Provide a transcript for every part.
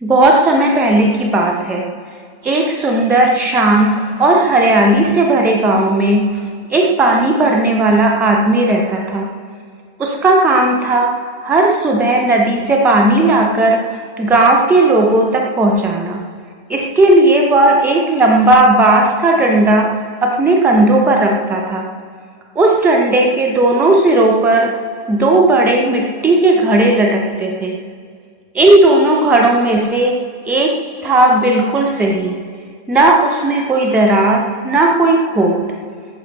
बहुत समय पहले की बात है। एक सुंदर, शांत और हरियाली से भरे गांव में एक पानी भरने वाला आदमी रहता था। उसका काम था हर सुबह नदी से पानी लाकर गांव के लोगों तक पहुंचाना। इसके लिए वह एक लंबा बांस का डंडा अपने कंधों पर रखता था। उस डंडे के दोनों सिरों पर दो बड़े मिट्टी के घड़े लटकते थे। इन दोनों घड़ों में से एक था बिल्कुल सही, न उसमें कोई दरार न कोई खोट।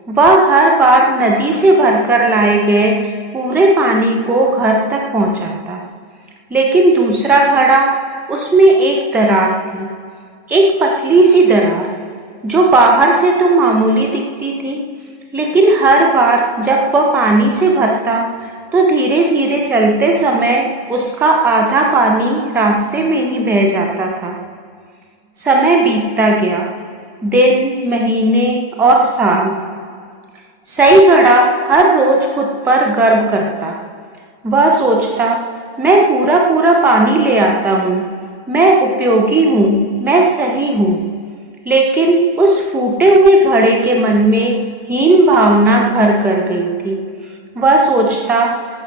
वह हर बार नदी से भरकर लाए गए पूरे पानी को घर तक पहुंचाता। लेकिन दूसरा घड़ा, उसमें एक दरार थी, एक पतली सी दरार जो बाहर से तो मामूली दिखती थी, लेकिन हर बार जब वह पानी से भरता तो धीरे धीरे चलते समय उसका आधा पानी रास्ते में ही बह जाता था। समय बीतता गया, दिन, महीने और साल। सही घड़ा हर रोज खुद पर गर्व करता। वह सोचता, मैं पूरा पूरा पानी ले आता हूँ, मैं उपयोगी हूँ, मैं सही हूँ। लेकिन उस फूटे हुए घड़े के मन में हीन भावना घर कर गई थी। वह सोचता,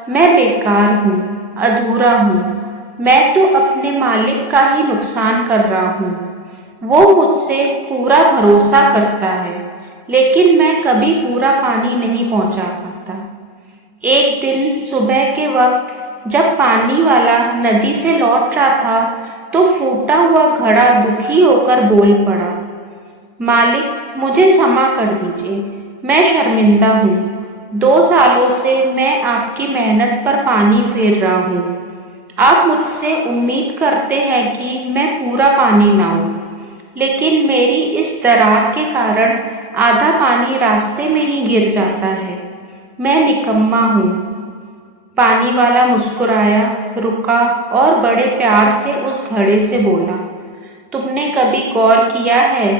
मैं बेकार हूँ, अधूरा हूँ, मैं तो अपने मालिक का ही नुकसान कर रहा हूँ। वो मुझसे पूरा भरोसा करता है, लेकिन मैं कभी पूरा पानी नहीं पहुँचा पाता। एक दिन सुबह के वक्त जब पानी वाला नदी से लौट रहा था, तो फूटा हुआ घड़ा दुखी होकर बोल पड़ा, मालिक, मुझे क्षमा कर दीजिए, मैं शर्मिंदा हूँ। 2 सालों से मैं आपकी मेहनत पर पानी फेर रहा हूँ। आप मुझसे उम्मीद करते हैं कि मैं पूरा पानी लाऊं, लेकिन मेरी इस दरार के कारण आधा पानी रास्ते में ही गिर जाता है। मैं निकम्मा हूँ। पानी वाला मुस्कुराया, रुका और बड़े प्यार से उस घड़े से बोला, तुमने कभी गौर किया है,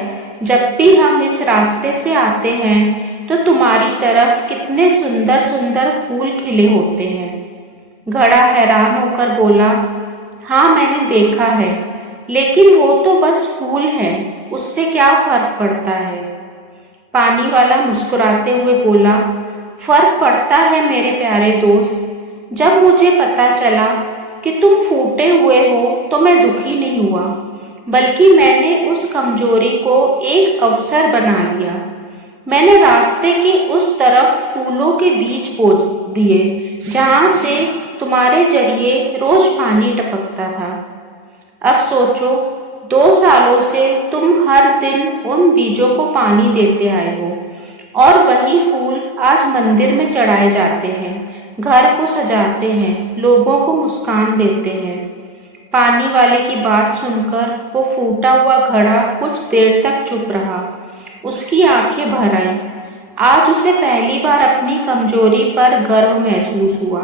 जब भी हम इस रास्ते से आते हैं तो तुम्हारी तरफ कितने सुंदर सुंदर फूल खिले होते हैं। घड़ा हैरान होकर बोला, हाँ मैंने देखा है, लेकिन वो तो बस फूल हैं, उससे क्या फर्क पड़ता है। पानी वाला मुस्कुराते हुए बोला, फर्क पड़ता है मेरे प्यारे दोस्त। जब मुझे पता चला कि तुम फूटे हुए हो तो मैं दुखी नहीं हुआ, बल्कि मैंने उस कमजोरी को एक अवसर बना लिया। मैंने रास्ते के उस तरफ फूलों के बीज बो दिए जहाँ से तुम्हारे जरिए रोज पानी टपकता था। अब सोचो, 2 सालों से तुम हर दिन उन बीजों को पानी देते आए हो, और वही फूल आज मंदिर में चढ़ाए जाते हैं, घर को सजाते हैं, लोगों को मुस्कान देते हैं। पानी वाले की बात सुनकर वो फूटा हुआ घड़ा कुछ देर तक चुप रहा। उसकी आंखें भर आईं। आज उसे पहली बार अपनी कमजोरी पर गर्व महसूस हुआ,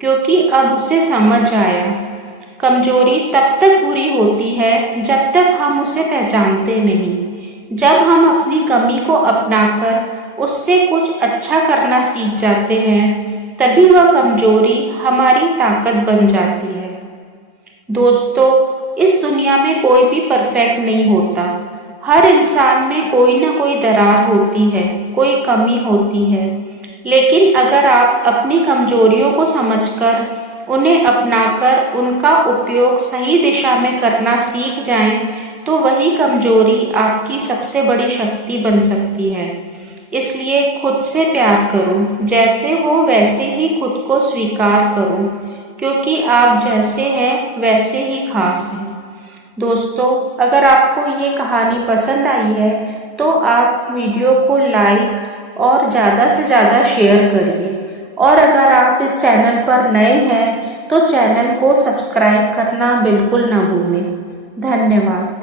क्योंकि अब उसे समझ आया, कमजोरी तब तक बुरी होती है जब तक हम उसे पहचानते नहीं। जब हम अपनी कमी को अपनाकर उससे कुछ अच्छा करना सीख जाते हैं, तभी वह कमजोरी हमारी ताकत बन जाती है। दोस्तों, इस दुनिया में कोई भी परफेक्ट नहीं होता। हर इंसान में कोई ना कोई दरार होती है, कोई कमी होती है। लेकिन अगर आप अपनी कमजोरियों को समझकर, उन्हें अपनाकर उनका उपयोग सही दिशा में करना सीख जाएं, तो वही कमजोरी आपकी सबसे बड़ी शक्ति बन सकती है। इसलिए खुद से प्यार करो, जैसे हो वैसे ही खुद को स्वीकार करो, क्योंकि आप जैसे हैं वैसे ही खास हैं। दोस्तों, अगर आपको ये कहानी पसंद आई है तो आप वीडियो को लाइक और ज़्यादा से ज़्यादा शेयर करिए, और अगर आप इस चैनल पर नए हैं तो चैनल को सब्सक्राइब करना बिल्कुल ना भूलें। धन्यवाद।